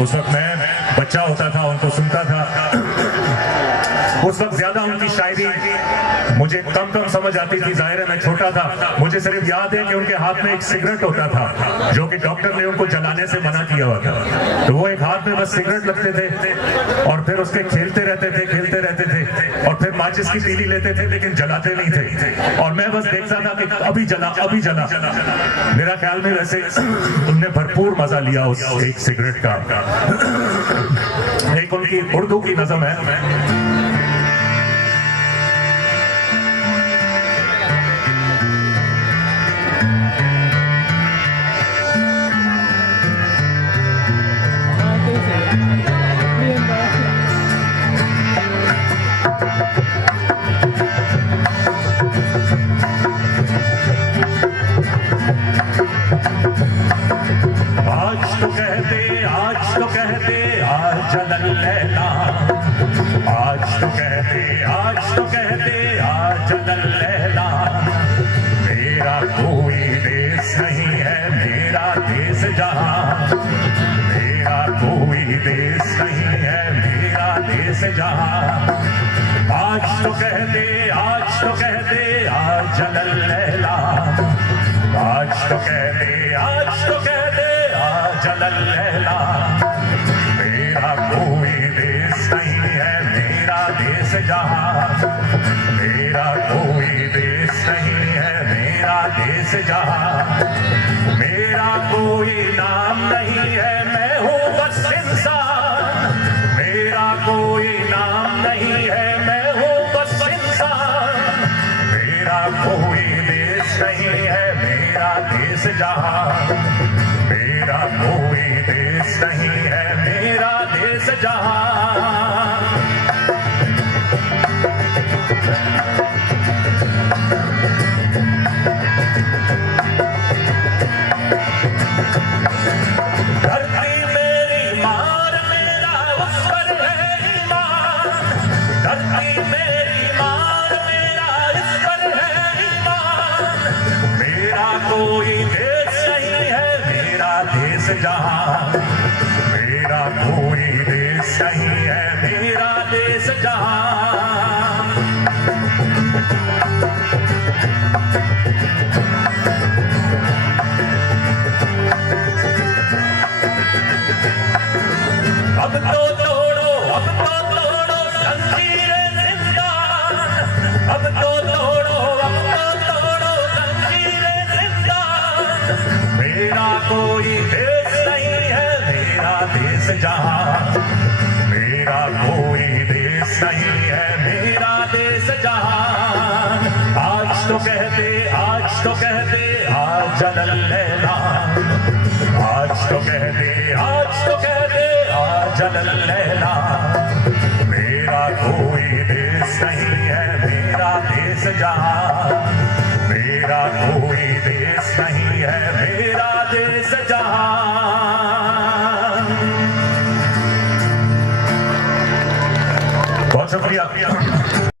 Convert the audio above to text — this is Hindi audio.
उस वक्त मैं बच्चा होता था, उनको सुनता था। उस वक्त ज्यादा उनकी शायरी मुझे कम समझ आती थी, जाहिर है मैं छोटा था। मुझे सिर्फ याद है कि उनके हाथ में एक सिगरेट होता था जो कि डॉक्टर ने उनको जलाने से मना किया हुआ था। तो वो एक हाथ में बस सिगरेट लगते थे और फिर उसके खेलते रहते थे और फिर माचिस की तीली लेते थे लेकिन जलाते नहीं थे। और मैं बस देखता था कि अभी जला। मेरा ख्याल में वैसे उनने भरपूर मजा लिया उस एक सिगरेट का। एक उनकी उर्दू की नज़म है, आज जलन लैला, आज तो कहते आज जलन लैला। मेरा कोई देश नहीं है, मेरा देश जहां। मेरा कोई देश नहीं है, मेरा देश जहां। आज तो कहते आज जलन लैला। आज तो कहते आज जलन लैला। मेरा कोई देश नहीं है, मेरा देश जहां। मेरा कोई देश नहीं है, मेरा देश जहां। मेरा कोई नाम नहीं है, मैं हूँ बस इंसान। मेरा कोई नाम नहीं है, मैं हूँ बस इंसान। मेरा कोई देश नहीं है, मेरा देश जहां। मेरा कोई देश नहीं है, मेरा देश जहां। धरती मेरी मार, मेरा उस पर है ईमान। धरती मेरी मार, मेरा इस पर है ईमान। मेरा कोई देश नहीं है, मेरा देश जहां। मेरा कोई देश नहीं है, मेरा देश जहां। अब तो तोड़ो जंजीरें जिंदान। अब तो तोड़ो जंजीरें जिंदान। मेरा कोई देश नहीं है, मेरा देश जहां। मेरा कोई देश नहीं है, मेरा देश जहां। आज तो कहते आज जलन लैला। आज तो कहते आज जलन लैला। मेरा कोई देश नहीं है, मेरा देश जहां। मेरा कोई देश नहीं है, मेरा देश जहां। बहुत शुक्रिया।